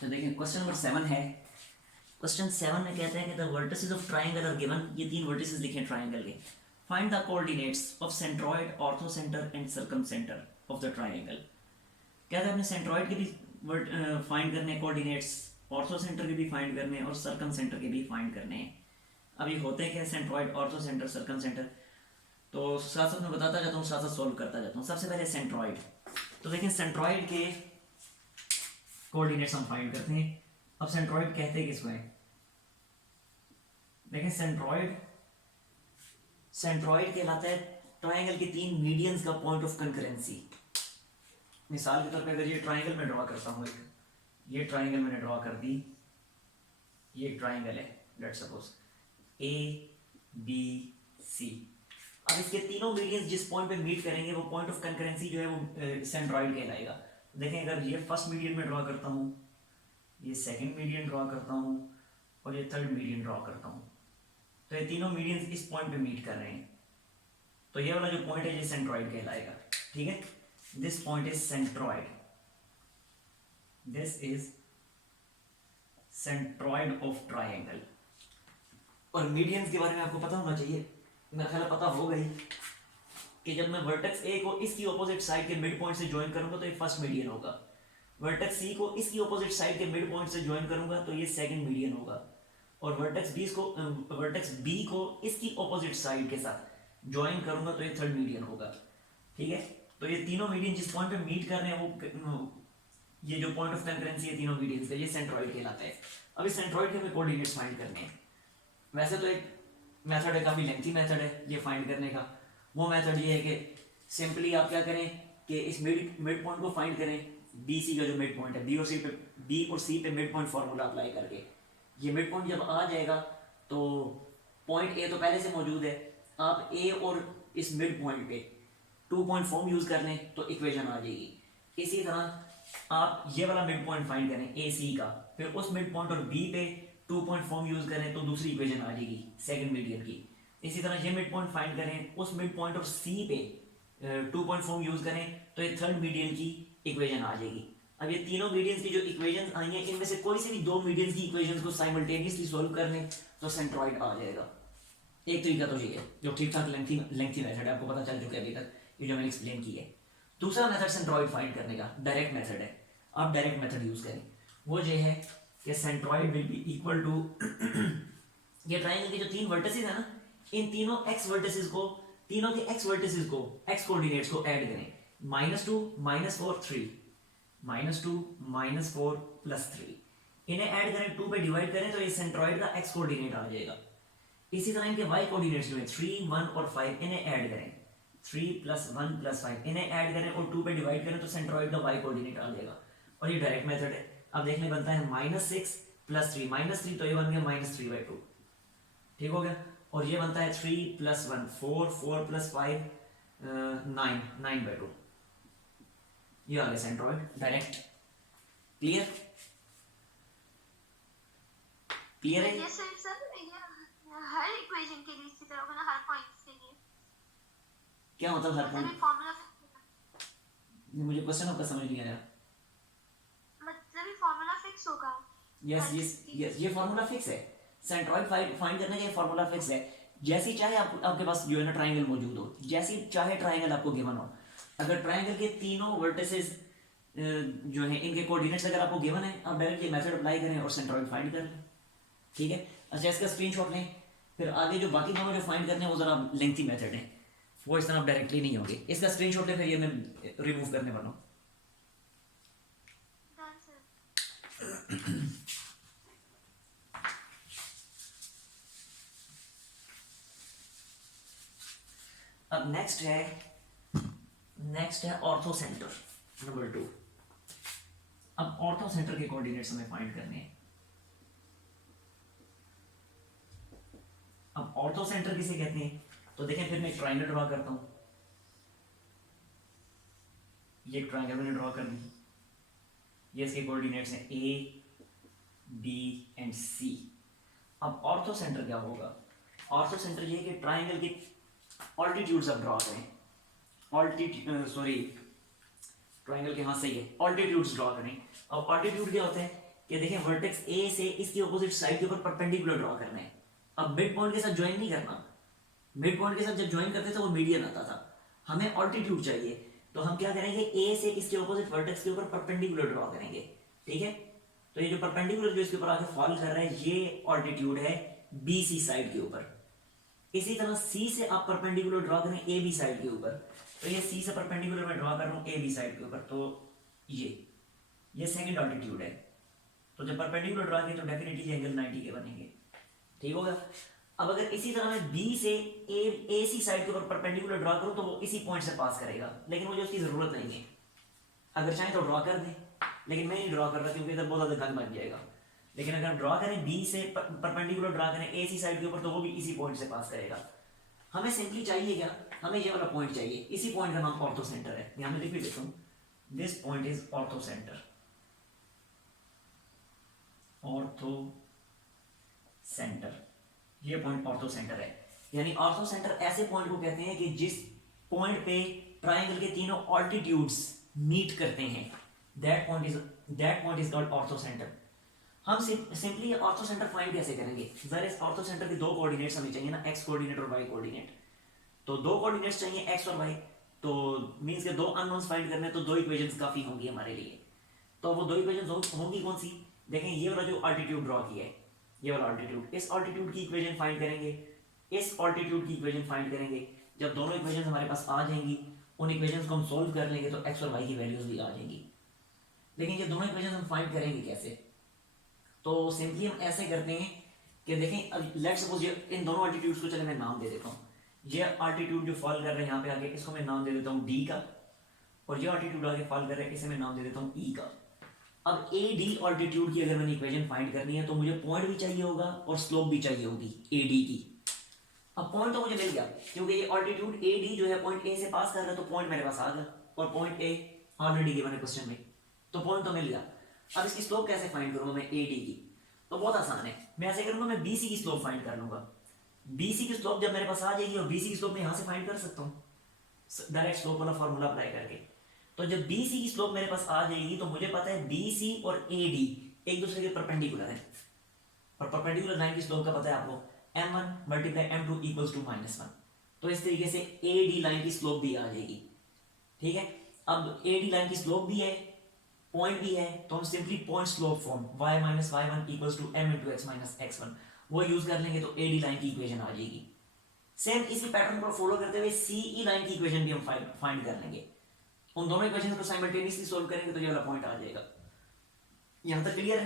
तो देखिए question number 7 है। क्वेश्चन 7 में कहते हैं कि the vertices of triangle are given. ये तीन वर्टिसेस लिखे ट्राइंगल के। Find the coordinates of centroid, orthocentre and circumcentre of the triangle. कहते हैं अपने सेंट्रॉइड के भी फाइंड करने, कोऑर्डिनेट्स ऑर्थोसेंटर के भी फाइंड करने और सर्कमसेंटर के भी फाइंड करने हैं। अब ये होते हैं क्या, सेंट्रॉइड, ऑर्थोसेंटर, सर्कमसेंटर। तो साथ साथ मैं बताता जाता हूँ, साथ साथ सॉल्व करता जाता हूँ। सबसे पहले सेंट्रॉइड। तो देखिए सेंट्रॉइड के कोऑर्डिनेट्स हम फाइंड करते हैं। अब सेंट्रॉइड कहते हैं किसको है, देखिए सेंट्रॉइड कहलाता है ट्राइंगल के तीन मीडियंस का पॉइंट ऑफ कंकरेंसी। मिसाल के तौर पे अगर ये ट्राइंगल में ड्रॉ करता हूँ, एक ये ट्राइंगल मैंने ड्रॉ कर दी, ये ट्राइंगल है let's suppose A B C. अब इसके तीनों मीडियंस जिस पॉइंट पे मीट करेंगे वो पॉइंट ऑफ कंकरेंसी जो है वो सेंट्रॉइड कहलाएगा। देखें अगर ये फर्स्ट मीडियन में ड्रॉ करता हूँ, ये सेकंड मीडियन ड्रॉ करता हूँ और ये थर्ड मीडियन ड्रॉ करता हूँ, तो ये तीनों मीडियंस इस पॉइंट पे मीट कर रहे हैं। तो ये वाला जो पॉइंट है ये सेंट्रॉइड कहलाएगा। ठीक है, this point is centroid, this is centroid of triangle. और मीडियंस के बारे में आपको पता होना चाहिए, मेरा ख्याल पता होगा ही, कि जब मैं वर्टेक्स ए को इसकी ऑपोजिट साइड के मिड पॉइंट से ज्वाइन करूंगा तो ये फर्स्ट मीडियन होगा। वर्टेक्स सी को इसकी ऑपोजिट साइड के मिड पॉइंट से ज्वाइन करूंगा तो ये सेकंड मीडियन होगा। और वर्टेक्स बी को इसकी ऑपोजिट साइड के साथ ज्वाइन करूंगा तो ये थर्ड मीडियन होगा। ठीक है, तो ये तीनों मीडियन जिस पॉइंट पे मीट कर रहे हैं वो ये जो पॉइंट ऑफ कंकरेंसी है तीनों मीडियंस का, ये सेंट्रॉइड कहलाता है। अब इस सेंट्रॉइड के हमें कोऑर्डिनेट्स फाइंड करने हैं। वैसे तो एक मेथड है, काफी लेंथी मेथड है ये फाइंड करने का। वो मेथड ये है कि सिंपली आप क्या करें कि इस मिड पॉइंट को फाइंड करें, बी सी का जो मिड पॉइंट है, बी और सी पे मिड पॉइंट फार्मूला अप्लाई करके ये मिड पॉइंट जब आ जाएगा तो पॉइंट ए तो पहले से मौजूद है, आप ए और इस मिड पॉइंट पे 2 पॉइंट फॉर्म यूज कर लें तो इक्वेशन आ जाएगी। इसी तरह आप ये वाला मिड पॉइंट फाइंड करें ए सी का, फिर उस मिड पॉइंट और बी पे 2 पॉइंट फॉर्म यूज करें तो दूसरी इक्वेशन आ जाएगी सेकंड मीडियन की। इसी तरह ये मिड पॉइंट फाइंड करें, उस मिड पॉइंट और सी पे 2 पॉइंट फॉर्म यूज करें तो ये थर्ड मीडियन की इक्वेशन आ जाएगी। अब ये तीनों मीडियंस की जो इक्वेशंस आई हैं इनमें से कोई से भी दो मीडियंस की इक्वेशंस को साइमल्टेनियसली सॉल्व कर लें तो सेंट्रॉइड आ जाएगा। एक तरीका तो ये है जो ठीक ठाक लेंथी मेथड है, आपको पता चल चुका है अभी तक, ये जो मैंने एक्सप्लेन की है। दूसरा मेथड सेंट्रॉइड फाइंड करने का डायरेक्ट मेथड है। आप डायरेक्ट मेथड यूज करें, वो ये है कि centroid will be equal to ये ट्राइंगल के जो तीन वर्टिसेस है ना, इन तीनों एक्स वर्टिसेस को, तीनों के एक्स वर्टिसेस को, एक्स कोऑर्डिनेट्स को ऐड करें। -2 -4 3, -2 -4 +3, इन्हें ऐड करें, 2 पे डिवाइड करें तो ये सेंट्रॉइड का एक्स कोऑर्डिनेट आ जाएगा। इसी तरह इनके वाई कोऑर्डिनेट्स जो है 3 1 और 5, इन्हें ऐड करें, 3 + 1 + 5, इन्हें ऐड करें और 2 पे डिवाइड करें तो सेंट्रॉइड का वाई कोऑर्डिनेट आ जाएगा। और ये डायरेक्ट मेथड है। अब देखने बनता है -6 + 3, -3 तो ये बन गया -3/2, ठीक हो गया। और ये बनता है 3 + 1 4, 4 + 5 9, 9/2। ये आ गया सेंट्रॉइड डायरेक्ट। क्लियर क्लियर है? यस सर, हर इक्वेशन के लिए इसी तरह होगा ना, हर पॉइंट्स के लिए? क्या मतलब हर पॉइंट? फार्मूला, मुझे क्वेश्चन आपका समझ नहीं आया। मतलब ये फार्मूला फिक्स होगा? यस ये फार्मूला फिक्स है। सेंट्रॉइड फाइंड करने का ये फार्मूला फिक्स है। जैसी चाहे आपके पास जो है ना ट्राइंगल मौजूद हो, जैसी चाहे ट्राइंगल आपको गिवन हो, अगर ट्राइंगल के तीनों वर्टिसेस जो है इनके कोऑर्डिनेट्स अगर आपको गिवन है, आप डायरेक्ट ये मेथड अप्लाई करें और सेंट्रॉइड फाइंड कर लें। ठीक है, अच्छा इसका स्क्रीनशॉट लें, फिर आगे जो बाकी दोनों जो फाइंड करने हैं वो जरा लेंथी मेथड है, वो इस तरह आप डायरेक्टली नहीं होंगे। इसका स्क्रीनशॉट लें, फिर ये मैं रिमूव करने वाला हूँ। अब नेक्स्ट है ऑर्थोसेंटर नंबर 2। अब ऑर्थोसेंटर के कोऑर्डिनेट्स हमें फाइंड करने हैं। अब ऑर्थोसेंटर किसे कहते हैं, तो देखें फिर मैं एक ट्राइंगल ड्रॉ करता हूं। ये एक ट्राइंगल मैंने ड्रॉ कर दी, ये इसके कोऑर्डिनेट्स हैं A B एंड C। अब ऑर्थोसेंटर क्या होगा, ऑर्थोसेंटर ये कि ट्राइंगल के ऑल्टीट्यूड्स अब ड्रॉ करें, ट्राइंगल के, हाँ सही है, ऑल्टीट्यूड्स ड्रॉ करें। अब ऑल्टीट्यूड क्या होते हैं कि देखें वर्टेक्स ए से इसकी ऑपोजिट साइड के ऊपर परपेंडिकुलर ड्रॉ करना है। अब मिड पॉइंट के साथ ज्वाइन नहीं करना, मिड पॉइंट के साथ जब ज्वाइन करते थे वो मीडियन आता था, हमें ऑल्टीट्यूड चाहिए, तो हम क्या करेंगे, ए से इसके ऑपोजिट वर्टेक्स के ऊपर परपेंडिकुलर ड्रॉ करेंगे, ठीक है। तो ये जो परपेंडिकुलर जो इसके ऊपर आके फॉल कर रहा है ये ऑल्टीट्यूड है बी सी साइड के ऊपर। इसी तरह सी से आप परपेंडिकुलर ड्रॉ करें ए बी साइड के ऊपर, तो ये सी से परपेंडिकुलर मैं ड्रॉ कर रहा हूँ ए बी साइड के ऊपर, तो ये सेकंड ऑल्टीट्यूड है। तो जब परपेंडिकुलर ड्रॉ किए तो डेफिनेटली एंगल 90 के बनेंगे, ठीक होगा। अब अगर इसी तरह मैं बी से ए सी साइड के ऊपर परपेंडिकुलर ड्रॉ करूं तो वो इसी पॉइंट से पास करेगा, लेकिन मुझे उसकी जरूरत नहीं है। अगर चाहे तो ड्रॉ कर दें, लेकिन मैं नहीं ड्रॉ कर रहा क्योंकि इधर बहुत ज्यादा गंद बन जाएगा। लेकिन अगर ड्रॉ करें बी से परपेंडिकुलर ड्रॉ करें ए सी साइड के ऊपर तो वो भी इसी पॉइंट से पास करेगा। हमें सिंपली चाहिए क्या, हमें ये वाला पॉइंट चाहिए, इसी पॉइंट का नाम ऑर्थो सेंटर है। यहां मैं लिख भी देता हूं, this point is ortho centre, ortho centre, ये पॉइंट ऑर्थो सेंटर है। यानी ऑर्थो सेंटर ऐसे पॉइंट को कहते हैं कि जिस पॉइंट पे ट्राइंगल के तीनों ऑल्टीट्यूड्स मीट करते हैं, that point is called ortho centre. हम सिंपली ऑर्थो सेंटर फाइंड कैसे करेंगे, जरा इस ऑर्थो सेंटर के दो कोऑर्डिनेट्स हमें चाहिए ना, एक्स कोऑर्डिनेट और वाई कोऑर्डिनेट। तो दो कोऑर्डिनेट्स चाहिए एक्स और वाई, तो मींस के दो अननोन्स फाइंड करने तो दो इक्वेशंस काफी होंगी हमारे लिए। तो वो दो इक्वेशंस होंगी कौन सी, देखें ये वाला जो ऑल्टीट्यूड ड्रॉ किया है, ये वाला ऑल्टीट्यूड, इस ऑल्टीट्यूड की इक्वेशन फाइंड करेंगे, इस ऑल्टीट्यूड की इक्वेशन फाइंड करेंगे। जब दोनों इक्वेशंस हमारे पास आ जाएंगी, उन इक्वेशंस को हम सॉल्व कर लेंगे तो एक्स और वाई की वैल्यूज भी आ जाएंगी। लेकिन ये दोनों इक्वेशंस हम फाइंड करेंगे कैसे, तो सिंपली हम ऐसे करते हैं कि देखें, अब लेट्स सपोज ये इन दोनों ऑल्टीट्यूड्स को चले मैं नाम दे देता हूँ। ये ऑल्टीट्यूड जो फॉल कर रहे हैं यहाँ पे आगे, इसको मैं नाम दे देता हूँ डी का, और ये ऑल्टीट्यूड आगे फॉल कर रहे हैं, इसे मैं नाम दे देता हूँ ई का। अब ए डी ऑल्टीट्यूड की अगर मैंने इक्वेशन फाइंड करनी है तो मुझे पॉइंट भी चाहिए होगा और स्लोप भी चाहिए होगी ए डी की। अब पॉइंट तो मुझे मिल गया क्योंकि ये ऑल्टीट्यूड ए डी जो है पॉइंट ए से पास कर रहा है, तो पॉइंट मेरे पास आ गया, और पॉइंट ए ऑलरेडी गिवन है क्वेश्चन में, तो पॉइंट तो मिल गया। अब इसकी स्लोप कैसे फाइंड करूंगा मैं ए डी की, तो बहुत आसान है, मैं ऐसे करूंगा, मैं बी सी की स्लोप फाइंड कर लूंगा। बी सी की स्लोप जब मेरे पास आ जाएगी, और बी सी की स्लोप मैं यहाँ से फाइंड कर सकता हूँ डायरेक्ट स्लोप वाला फॉर्मूला अप्लाई करके। तो जब बी सी की स्लोप मेरे पास आ जाएगी तो मुझे पता है बी सी और ए डी एक दूसरे के परपेंडिकुलर है, और परपेंडिकुलर लाइन की स्लोप का पता है आपको, m1 multiply m2 equals to -1। तो इस तरीके से ए डी लाइन की स्लोप भी आ जाएगी, ठीक है। अब ए डी लाइन की स्लोप भी है, पॉइंट भी है, तो हम simply point slope form y - y1 equals to m × x - x1 वो यूज कर लेंगे, तो ए डी लाइन की इक्वेशन आ जाएगी। सेम इसी पैटर्न को फॉलो करते हुए सी ई लाइन की इक्वेशन भी हम फाइंड कर लेंगे। उन दोनों इक्वेशंस को साइमल्टेनियसली सॉल्व करेंगे तो ये वाला पॉइंट आ जाएगा। यहां तक क्लियर है?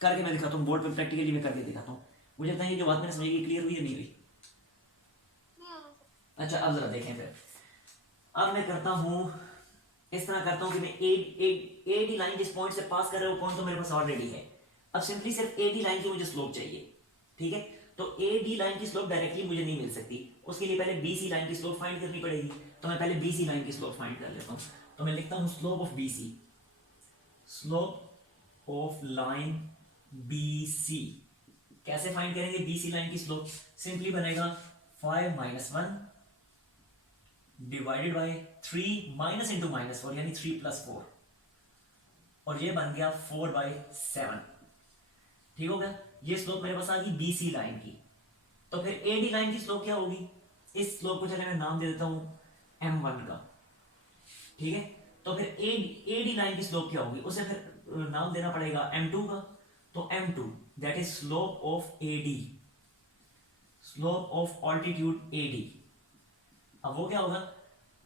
करके मैं दिखाता हूं, बोर्ड पे प्रैक्टिकली मैं करके दिखाता हूं। मुझे लगता है ये जो बात मैंने समझी क्लियर हुई है नहीं हुई? अच्छा अब जरा देखें फिर। अब मैं करता हूं, इस तरह करता हूं कि मैं ए डी लाइन जिस पॉइंट से पास कर रहा है वो पॉइंट तो मेरे पास ऑलरेडी है। अब सिंपली सिर्फ ए डी लाइन की मुझे स्लोप चाहिए, ठीक है। तो ए डी लाइन की स्लोप डायरेक्टली मुझे नहीं मिल सकती, उसके लिए पहले बी सी लाइन की स्लोप फाइंड करनी पड़ेगी। तो मैं पहले बी सी लाइन की स्लोप फाइंड कर लेता हूं। तो मैं लिखता हूं slope of B C, slope of line B C कैसे फाइंड करेंगे बी सी लाइन की स्लोप? सिंपली बनेगा 5 - 1 डिवाइडेड बाय 3 माइनस इंटू -4 यानी 3 + 4, और ये बन गया 4/7, ठीक हो गया। ये स्लोप मेरे पास आ गई बी सी लाइन की। तो फिर ए डी लाइन की स्लोप क्या होगी? इस स्लोप को चले मैं नाम दे देता हूं m1 का, ठीक है। तो फिर ए डी लाइन की स्लोप क्या होगी? उसे फिर नाम देना पड़ेगा m2 का। तो m2 that is slope of A D, slope of altitude A D. अब वो क्या होगा?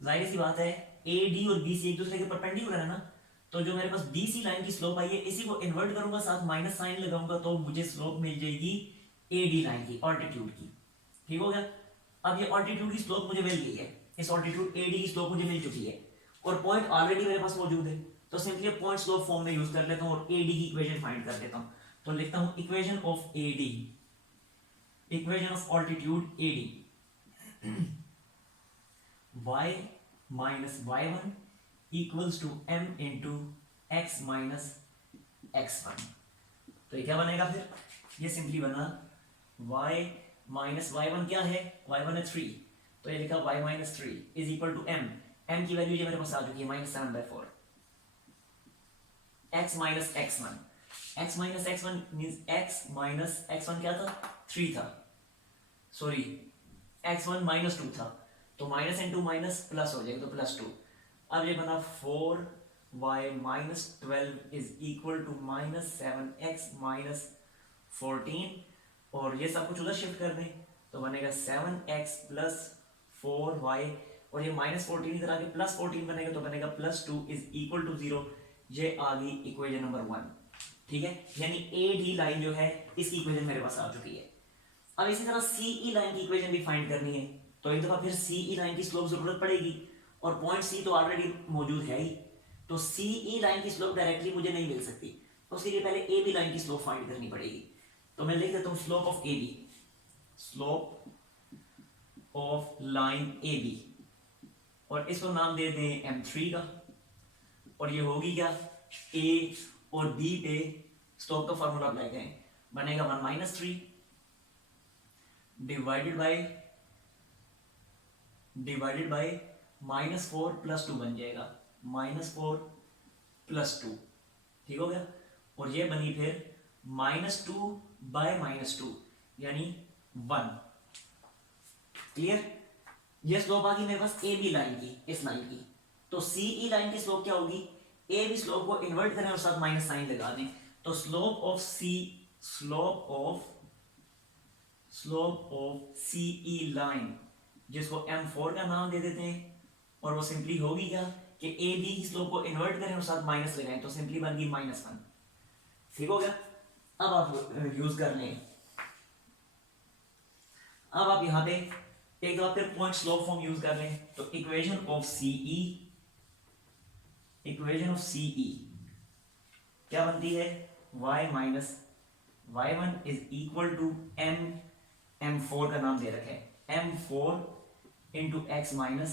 जाहिर सी बात है ए डी और बी सी एक दूसरे के परपेंडिकुलर है ना, तो जो मेरे पास बी सी लाइन की स्लोप आई है इसी को इन्वर्ट करूंगा, साथ माइनस साइन लगाऊंगा, तो मुझे स्लोप मिल जाएगी ए डी लाइन की, ऑल्टीट्यूड की, ठीक हो गया। अब ये ऑल्टीट्यूड की स्लोप मुझे मिल गई है, इस ऑल्टीट्यूड ए डी की स्लोप मुझे मिल चुकी है, और पॉइंट ऑलरेडी मेरे पास मौजूद है, तो सिंपली पॉइंट स्लोप फॉर्म में यूज कर लेता हूं और ए डी की इक्वेशन फाइंड कर लेता हूं। तो लिखता हूं equation of A D, equation of altitude A D, y - y1 equals to m into x - x1। तो ये क्या बनेगा फिर? ये सिंपली बना y - y1 क्या है? y1 है 3, तो ये लिखा y - 3 is equal to m की वैल्यू ये मेरे पास आ चुकी है -7/4, x - x1। x minus x one means x minus x one क्या था, 3 था, सॉरी एक्स वन माइनस 2 था, तो माइनस इंटू माइनस प्लस हो जाएगा, तो प्लस 2। अब ये बना 4y minus 12 is equal to minus 7x minus 14, और ये सब कुछ उधर शिफ्ट कर दें तो बनेगा 7x प्लस 4y, और ये माइनस 14 इधर आके प्लस 14 बनेगा, तो बनेगा प्लस 2 इज इक्वल टू 0। ये आ गई इक्वेशन नंबर 1, ठीक है, यानी ए डी लाइन जो है इसकी इक्वेशन मेरे पास आ चुकी है। अब इसी तरह सी ई लाइन की इक्वेशन भी फाइंड करनी है, तो एक दफा फिर सी ई लाइन की स्लोप जरूरत पड़ेगी, और पॉइंट सी तो ऑलरेडी मौजूद है ही, तो सी ई लाइन की स्लोप डायरेक्टली मुझे नहीं मिल सकती, तो उसके लिए पहले ए बी लाइन की स्लोप फाइंड करनी पड़ेगी। तो मैं लिख देता हूँ slope of A B, slope of line A B, और इसको नाम दे दें M3 का, और ये होगी क्या, ए और बी पे स्लोप का फॉर्मूला अप्लाई करें, बनेगा 1 minus 3 divided by minus 4 plus 2 बन जाएगा, माइनस 4 प्लस 2, ठीक हो गया, और ये बनी फिर माइनस 2 बाय माइनस 2 यानी 1। क्लियर, ये स्लोप आ गई मेरे पास ए बी लाइन की, इस लाइन की, तो सी ई लाइन की स्लोप क्या होगी, ए बी स्लोप को इन्वर्ट करें और साथ माइनस साइन लगा दें, तो slope of C E line, जिसको M4 का नाम दे देते हैं, और वो सिंपली होगी क्या कि ए बी की स्लोप को इन्वर्ट करें और साथ माइनस लगाएं, तो सिंपली बन गई -1, ठीक हो गया। अब आप यूज कर लें, अब आप यहाँ पे एक बार फिर पॉइंट स्लोप फॉर्म यूज कर लें, तो इक्वेशन ऑफ सीई क्या बनती है, y minus y1 is equal to M4 का नाम दे रखा है M4 into x minus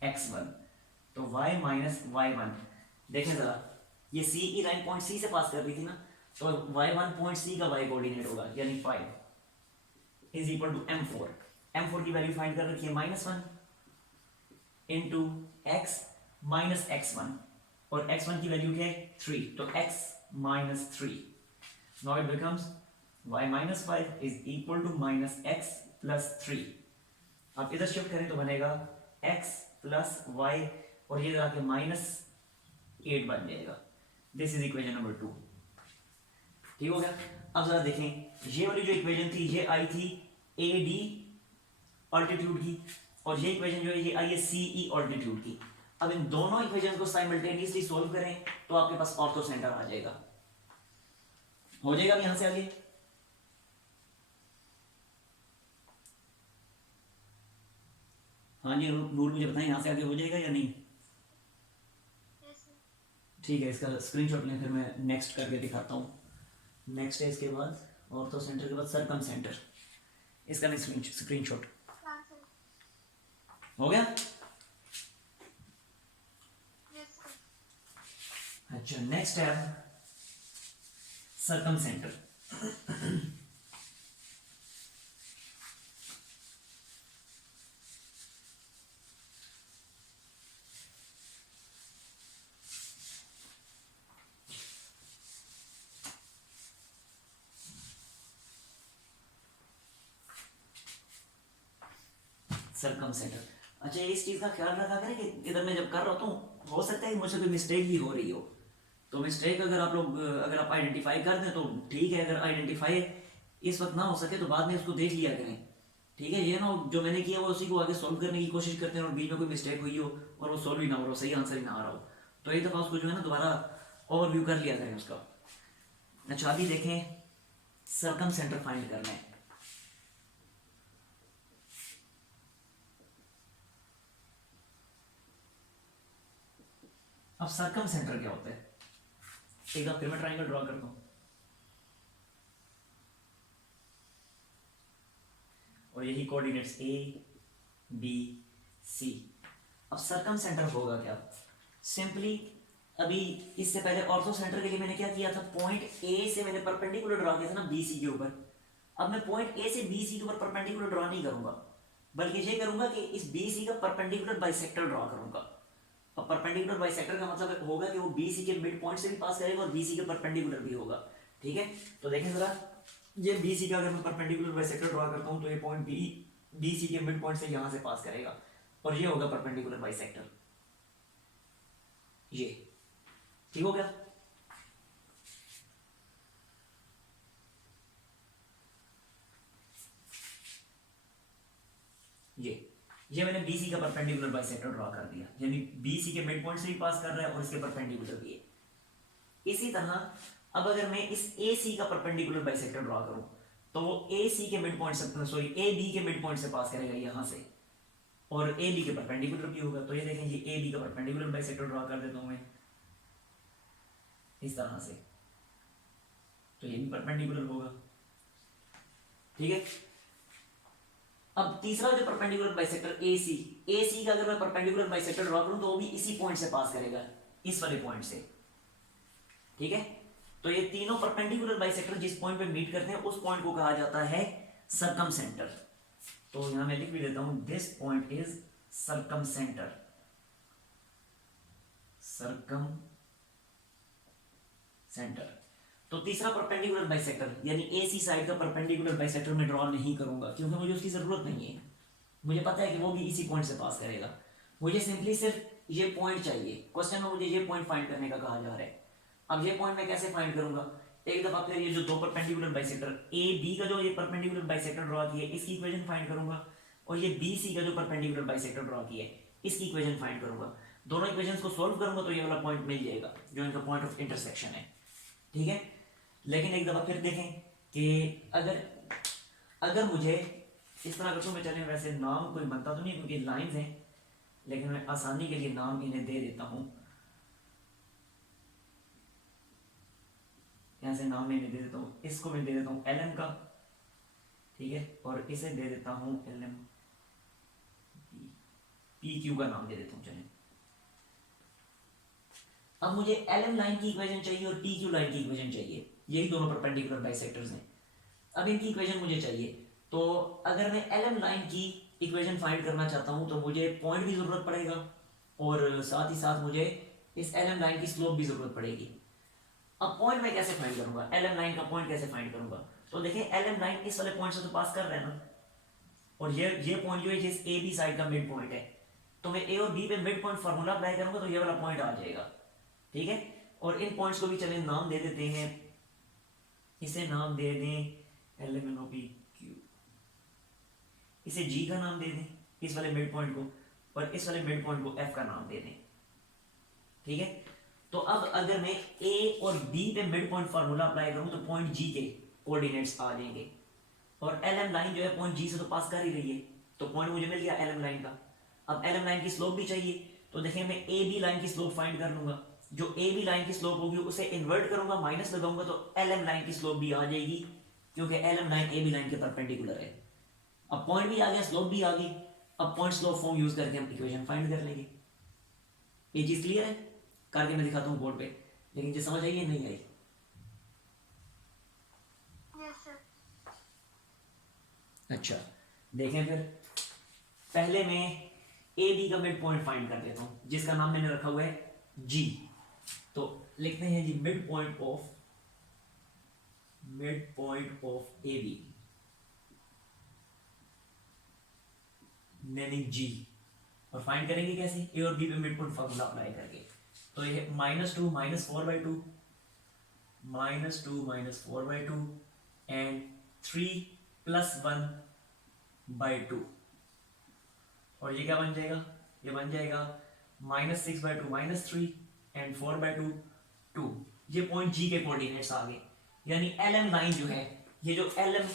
x1, तो y माइनस y1, देखें जरा ये सी ई लाइन पॉइंट सी से पास कर रही थी ना, तो y1 पॉइंट सी का y कोऑर्डिनेट होगा, यानी 5 इज इक्वल टू M4 की वैल्यू फाइंड कर रखी है -1 इंटू एक्स माइनस x1, और x1 की वैल्यू क्या है 3, तो x minus 3, now it becomes y minus 5 is equal to minus x plus 3। आप इधर शिफ्ट करें तो बनेगा x प्लस y, और ये आके -8 बन जाएगा। दिस इज इक्वेशन नंबर 2, ठीक हो गया। अब जरा देखें, ये वाली जो इक्वेशन थी ये आई थी ए डी ऑल्टीट्यूड की, और ये इक्वेशन जो है ये आई है सी ई ऑल्टीट्यूड की। अब इन दोनों इक्वेशन को साइमल्टेनियसली सॉल्व करें तो आपके पास ऑर्थो सेंटर आ जाएगा, हो जाएगा अब यहां से आगे। हाँ जी नूर मुझे बताएं यहां से आगे हो जाएगा या नहीं, ठीक है, इसका स्क्रीनशॉट लें फिर मैं नेक्स्ट करके दिखाता हूँ। नेक्स्ट है इसके बाद ऑर्थो सेंटर के बाद सर्कम सेंटर, इसका मैं स्क्रीनशॉट हो गया। अच्छा नेक्स्ट है सर्कम सेंटर। सर्कम सेंटर, अच्छा इस चीज का ख्याल रखा करें कि इधर मैं जब कर रहा हूँ तो हो सकता है कि मुझसे कोई मिस्टेक भी हो रही हो, तो मिस्टेक अगर आप लोग अगर आप आइडेंटिफाई कर दें तो ठीक है, अगर आइडेंटिफाई इस वक्त ना हो सके तो बाद में उसको देख लिया करें, ठीक है। ये ना जो मैंने किया वो उसी को आगे सॉल्व करने की कोशिश करते हैं और बीच में कोई मिस्टेक हुई हो और वो सॉल्व ही ना हो रहा हो, सही आंसर ही ना आ रहा हो, तो एक दफ़ा उसको जो है ना दोबारा ओवरव्यू कर लिया करें उसका। अच्छा अभी देखें सर्कम सेंटर फाइंड करना है। अब सर्कम सेंटर क्या होता है, एक बार फिर मैं ट्राइंगल ड्रॉ करता हूं, और यही कोऑर्डिनेट्स ए बी सी। अब सर्कम सेंटर होगा क्या, सिंपली अभी इससे पहले ऑर्थो सेंटर के लिए मैंने क्या किया था, पॉइंट ए से मैंने परपेंडिकुलर ड्रॉ किया था ना बी सी के ऊपर। अब मैं पॉइंट ए से बी सी के ऊपर परपेंडिकुलर ड्रॉ नहीं करूंगा, बल्कि ये करूंगा कि इस बी सी का परपेंडिकुलर बाइसेक्टर ड्रॉ करूंगा। अब परपेंडिकुलर बाइसेक्टर का मतलब होगा कि वो बी सी के मिड पॉइंट से भी पास करेगा और बी सी के परपेंडिकुलर भी होगा। ठीक है, तो देखें जरा, ये बी सी का अगर मैं परपेंडिकुलर बाइसेक्टर ड्रॉ करता हूँ तो ये पॉइंट बी सी के मिड पॉइंट से यहाँ से पास करेगा और ये होगा परपेंडिकुलर बाइसेक्टर, ये ठीक हो गया। ये मैंने BC का परपेंडिकुलर बाइसेक्टर ड्रॉ कर दिया, यानी BC के मिड पॉइंट से भी पास कर रहा है और इसके परपेंडिकुलर भी है। इसी तरह अब अगर मैं इस AC का परपेंडिकुलर बाइसेक्टर ड्रॉ करूं तो वो AC के मिड पॉइंट से, सॉरी AB के मिड पॉइंट से पास करेगा यहां से, और AB के परपेंडिकुलर भी होगा। तो ये देखें, ये AB का परपेंडिकुलर बाइसेक्टर ड्रॉ कर देता हूं मैं इस तरह से, तो ये भी परपेंडिकुलर होगा, ठीक है। अब तीसरा जो परपेंडिकुलर बाइसेक्टर AC का अगर मैं परपेंडिकुलर बाइसेक्टर ड्रॉ करूं तो वो भी इसी पॉइंट से पास करेगा, इस वाले पॉइंट से, ठीक है। तो ये तीनों परपेंडिकुलर बाइसेक्टर जिस पॉइंट पे मीट करते हैं उस पॉइंट को कहा जाता है सर्कमसेंटर। तो यहां मैं लिख भी देता हूं, दिस पॉइंट इज सर्कमसेंटर, सर्कमसेंटर। तो तीसरा परपेंडिकुलर बाइसेक्टर यानी AC साइड का परपेंडिकुलर बाइसेक्टर मैं ड्रॉ नहीं करूंगा क्योंकि मुझे उसकी जरूरत नहीं है, मुझे पता है कि वो भी इसी पॉइंट से पास करेगा। मुझे सिंपली सिर्फ ये पॉइंट चाहिए, क्वेश्चन में मुझे ये पॉइंट फाइंड करने का कहा जा रहा है। अब ये पॉइंट मैं कैसे फाइंड करूंगा, एक दफा फिर ये जो दो परपेंडिकुलर बाइसेक्टर AB का जो ये परपेंडिकुलर बाइसेक्टर ड्रॉ किया इसकी इक्वेशन फाइंड करूंगा, और ये BC का जो परपेंडिकुलर बाइसेक्टर ड्रॉ किया है इसकी इक्वेशन फाइंड करूंगा। दोनों इक्वेशंस को सॉल्व करूंगा तो ये वाला पॉइंट मिल जाएगा जो इनका पॉइंट ऑफ इंटरसेक्शन है, ठीक है। लेकिन एक दफा फिर देखें कि अगर मुझे इस तरह करता हूं मैं, चलें वैसे नाम कोई बनता तो नहीं क्योंकि लाइंस हैं, लेकिन मैं आसानी के लिए नाम इन्हें दे देता हूं, यहां से नाम मैं इन्हें दे देता हूं, इसको मैं दे देता हूं LM का, ठीक है, और इसे दे देता हूं LM PQ का नाम दे देता हूं। चलें, अब मुझे LM लाइन की इक्वेशन चाहिए और PQ लाइन की इक्वेशन चाहिए, यही दोनों परपेंडिकुलर बाइसेक्टर्स हैं। अब इनकी इक्वेशन मुझे चाहिए, तो अगर मैं LM लाइन की इक्वेशन फाइंड करना चाहता हूं तो मुझे पॉइंट की जरूरत पड़ेगा और साथ ही साथ मुझे इस LM लाइन की स्लोप भी जरूरत पड़ेगी। अब पॉइंट मैं कैसे फाइंड करूंगा, LM लाइन का पॉइंट कैसे फाइंड करूंगा, तो देखिए LM लाइन इस वाले पॉइंट से तो पास कर रहे हैं ना, और ये पॉइंट जो है जिस AB साइड का मिड पॉइंट है, तो मैं A और B पे मिड पॉइंट फार्मूला अप्लाई करूंगा तो ये वाला पॉइंट आ जाएगा, ठीक है। और इन पॉइंट्स को भी चलें नाम दे देते हैं, इसे नाम दे दें LMNOPQ, इसे G का नाम दे दें इस वाले मिड पॉइंट को, और इस वाले मिड पॉइंट को F का नाम दे दें, ठीक है। तो अब अगर मैं A और B पे मिड पॉइंट फार्मूला अप्लाई करूं तो पॉइंट G के कोऑर्डिनेट्स आ जाएंगे, और LM लाइन जो है पॉइंट G से तो पास कर ही रही है, तो पॉइंट मुझे मिल गया LM लाइन का। अब LM लाइन की स्लोप भी चाहिए, तो देखिए मैं AB लाइन की स्लोप फाइंड कर लूंगा, जो AB लाइन की स्लोप होगी उसे इन्वर्ट करूंगा, माइनस लगाऊंगा तो LM लाइन की स्लोप भी आ जाएगी क्योंकि LM लाइन AB लाइन के परपेंडिकुलर है। अब पॉइंट भी आ गया, स्लोप भी आ गई, अब पॉइंट स्लोप फॉर्म यूज करके हम इक्वेशन फाइंड कर लेंगे। ये चीज क्लियर है, करके मैं दिखाता हूँ बोर्ड पे, लेकिन जो समझ आई है नहीं आई। Yes sir. अच्छा देखें, फिर पहले मैं AB का मिड पॉइंट फाइंड कर लेता हूँ जिसका नाम मैंने रखा हुआ है G। तो लिखते हैं जी मिड पॉइंट ऑफ AB यानी G, और फाइंड करेंगे कैसे, A और B पे मिड पॉइंट फार्मूला अप्लाई करके। तो ये -2 -4/2 -2 -4/2 एंड 3 + 1/2, और ये क्या बन जाएगा, ये बन जाएगा -6/2 -3 एंड 4/2 2। ये पॉइंट G के कोऑर्डिनेट्स आ गए, यानी LM लाइन जो है, ये जो LM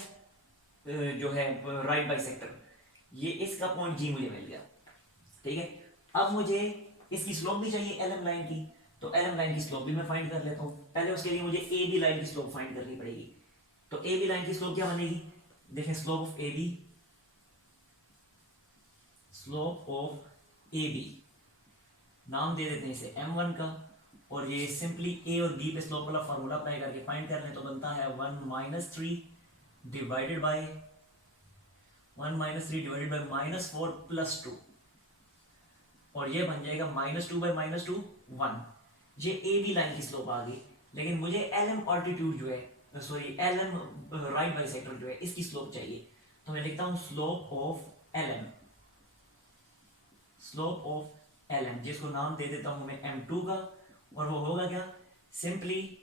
जो है राइट बाइसेक्टर, ये इसका पॉइंट G मुझे मिल गया, ठीक है। अब मुझे इसकी स्लोप भी चाहिए LM लाइन की, तो LM लाइन की स्लोप भी मैं फाइंड कर लेता हूं। पहले उसके लिए मुझे AB लाइन की स्लोप फाइंड करनी पड़ेगी, तो AB लाइन की स्लोप क्या बनेगी, देखें स्लोप ऑफ AB नाम दे देते हैं इसे M1 का, और ये सिंपली A और B पे स्लोप वाला फार्मूला अप्लाई करके फाइंड कर लें तो बनता है 1 - 3 डिवाइडेड बाय -4 + 2, और ये बन जाएगा -2/-2 1। ये AB लाइन की स्लोप आ गई। लेकिन मुझे एल एम ऑल्टीट्यूड जो है, sorry L M right bisector जो है, इसकी स्लोप चाहिए। तो मैं लिखता हूँ slope of L M, slope of L M, जिसको नाम दे देता हूँ मैं m2 का, और वो होगा क्या, सिंपली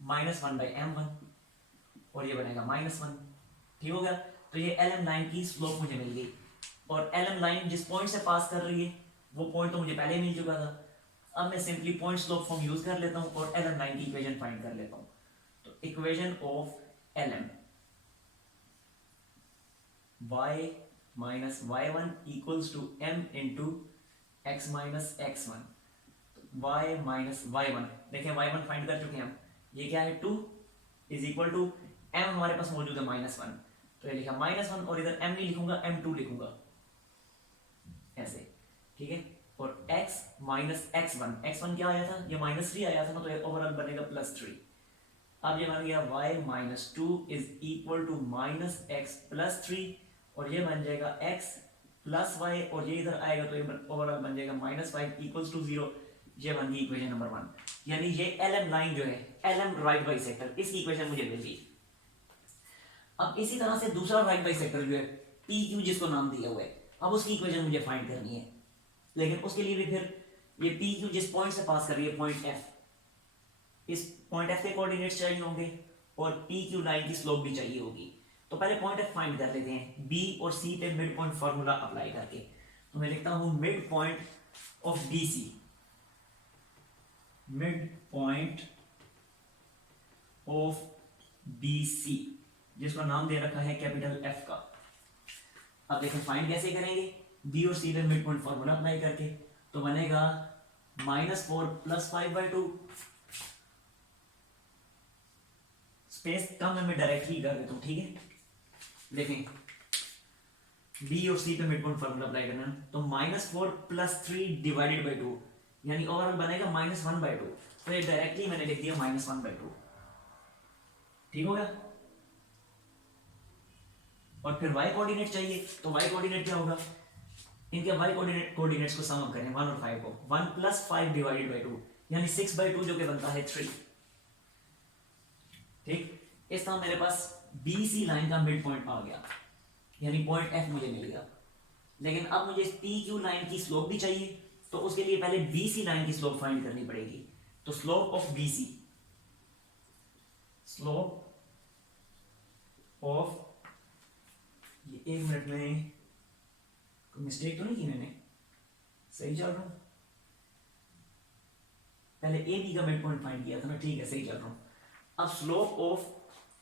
-1/m1, और ये बनेगा -1। ठीक हो गया। तो ये एल एम लाइन की स्लोप मुझे मिल गई, और एल एम लाइन जिस पॉइंट से पास कर रही है वो पॉइंट तो मुझे पहले ही मिल चुका था। अब मैं simply point slope form use कर लेता हूँ और एल एम लाइन की इक्वेशन फाइंड कर लेता हूँ। तो equation of L M, y minus y1 equals to m into x minus x1। y minus y1, देखें y1 फाइंड कर चुके हैं हम, ये क्या है 2 इज इक्वल टू m हमारे पास मौजूद है -1, तो ये लिखा -1, और इधर m नहीं लिखूंगा, m2 लिखूंगा ऐसे, ठीक है। और x माइनस x1, x1 क्या आया था, ये -3 आया था ना, तो ये ओवरऑल बनेगा +3। अब ये बन गया y minus 2 is equal to -x plus 3, और ये बन जाएगा x प्लस y, और ये इधर आएगा तो ये ओवरऑल बन जाएगा -5 इक्वल्स टू 0। ये बन गई इक्वेशन नंबर 1, यानी ये LM लाइन जो है, LM राइट बाइसेक्टर, इसकी इक्वेशन मुझे मिल गई। अब इसी तरह से दूसरा राइट बाइसेक्टर जो है PQ, जिसको नाम दिया हुआ है, अब उसकी इक्वेशन मुझे फाइंड करनी है। लेकिन उसके लिए भी फिर ये PQ जिस पॉइंट से पास कर रही है, पॉइंट F, इस पॉइंट F के कोऑर्डिनेट्स चाहिए होंगे और PQ लाइन की स्लोप भी चाहिए होगी। तो पहले पॉइंट F फाइंड कर लेते हैं, B और C पे मिड पॉइंट फार्मूला अप्लाई करके। तो मैं लिखता हूं mid point of BC, mid point of BC, जिसका नाम दे रखा है कैपिटल F का। अब देखो फाइंड कैसे करेंगे, B और C पे मिड पॉइंट फार्मूला अप्लाई करके। तो बनेगा -4 + 5/2, स्पेस कम है, मैं डायरेक्टली कर देता हूं, ठीक है। देखें B और C पे मिड पॉइंट फार्मूला अप्लाई करना है, तो -4 + 3 डिवाइडेड बाय 2, यानी ओवरऑल बनेगा -1/2। तो ये डायरेक्टली मैंने लिख दिया -1/2, ठीक हो गया। और फिर y कोऑर्डिनेट चाहिए, तो y कोऑर्डिनेट क्या होगा, इनके y कोऑर्डिनेट्स को सम अप करें 1 और 5 को, 1 + 5 डिवाइडेड बाय 2, यानी 6/2, जो कि बनता है 3। ठीक, इस तरह मेरे पास BC लाइन का मिड पॉइंट आ गया, यानी पॉइंट F मुझे मिल गया। लेकिन अब मुझे PQ लाइन की स्लोप भी चाहिए, तो उसके लिए पहले BC लाइन की स्लोप फाइंड करनी पड़ेगी। तो slope of BC, slope of, ये 1 मिनट में कोई मिस्टेक तो नहीं की मैंने, सही चल रहा हूं, पहले AB का मिड पॉइंट फाइंड किया था ना, ठीक है, सही चल रहा हूं। अब slope of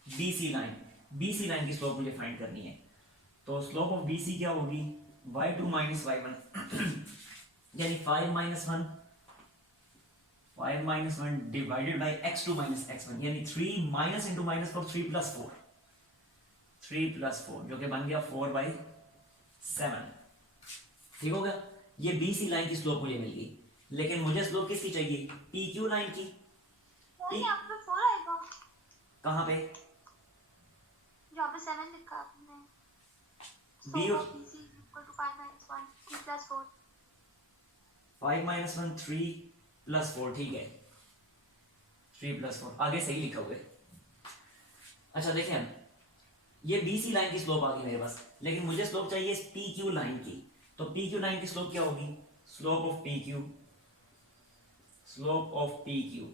BC line, BC line की स्लोप मुझे फाइंड करनी है। तो स्लोप ऑफ BC क्या होगी, y2 माइनस y1 यानी 5 - 1 divided by x2 minus x1, यानी 3 माइनस इंटू माइनस फॉर 3 + 4, 3 + 4, जो कि बन गया 4/7। ठीक हो गया। ये BC लाइन की स्लोप मुझे मिल गई, लेकिन मुझे स्लोप किसकी चाहिए, PQ लाइन की। यहाँ पे 4 आएगा, कहाँ पे, यहाँ पे 7 लिखा आपने। B और BC = 5 - 1 3 + 4, 5 - 1 3 + 4, ठीक है, 3 + 4 आगे सही लिखा हुआ है। अच्छा देखें, हम ये BC लाइन की स्लोप आ गई मेरे पास, लेकिन मुझे स्लोप चाहिए इस PQ लाइन की। तो PQ लाइन की स्लोप क्या होगी, slope of PQ, slope of PQ,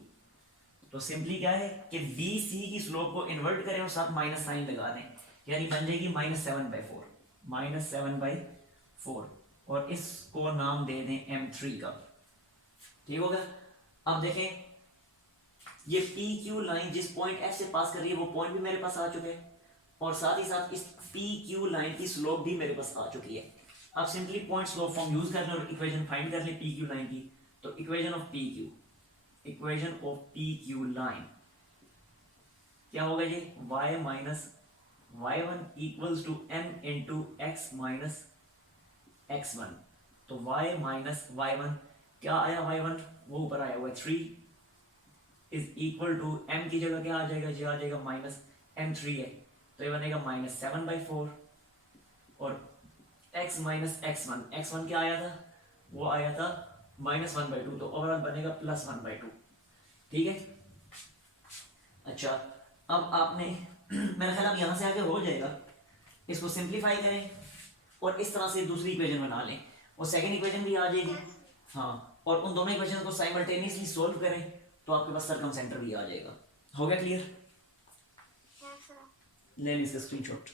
तो सिंपली क्या है कि BC की स्लोप को इन्वर्ट करें और साथ माइनस साइन लगा दें, यानी बन जाएगी -7/4, -7/4, और इसको नाम दे दें M3 का। ठीक हो गया। अब देखें, ये PQ लाइन जिस पॉइंट F से पास कर रही है वो पॉइंट भी मेरे पास आ चुके हैं, और साथ ही साथ इस PQ लाइन की स्लोप भी मेरे पास आ चुकी है। अब simply point slope form use कर लें और इक्वेशन फाइंड कर लें PQ लाइन की। तो equation of PQ, equation of PQ line क्या होगा, ये y minus y1 equals to m into x minus x1। तो y माइनस y1 क्या आया, y1 वो ऊपर आया हुआ है 3 इज इक्वल टू m की जगह क्या आ जाएगा, जो आ जाएगा -m3 है, तो ये बनेगा -7/4, और x माइनस x1, x1 क्या आया था, वो आया था -1/2, तो ओवरऑल बनेगा +1/2। ठीक है। अच्छा, अब आपने मेरा ख्याल अब यहाँ से आगे हो जाएगा, इसको सिंप्लीफाई करें और इस तरह से दूसरी इक्वेशन बना लें और सेकंड इक्वेशन भी आ जाएगी। हाँ, और उन दोनों इक्वेशन को साइमल्टेनियसली सोल्व करें तो आपके पास सर्कम सेंटर भी आ जाएगा। हो गया क्लियर? Yes sir. ले लीजिए स्क्रीनशॉट।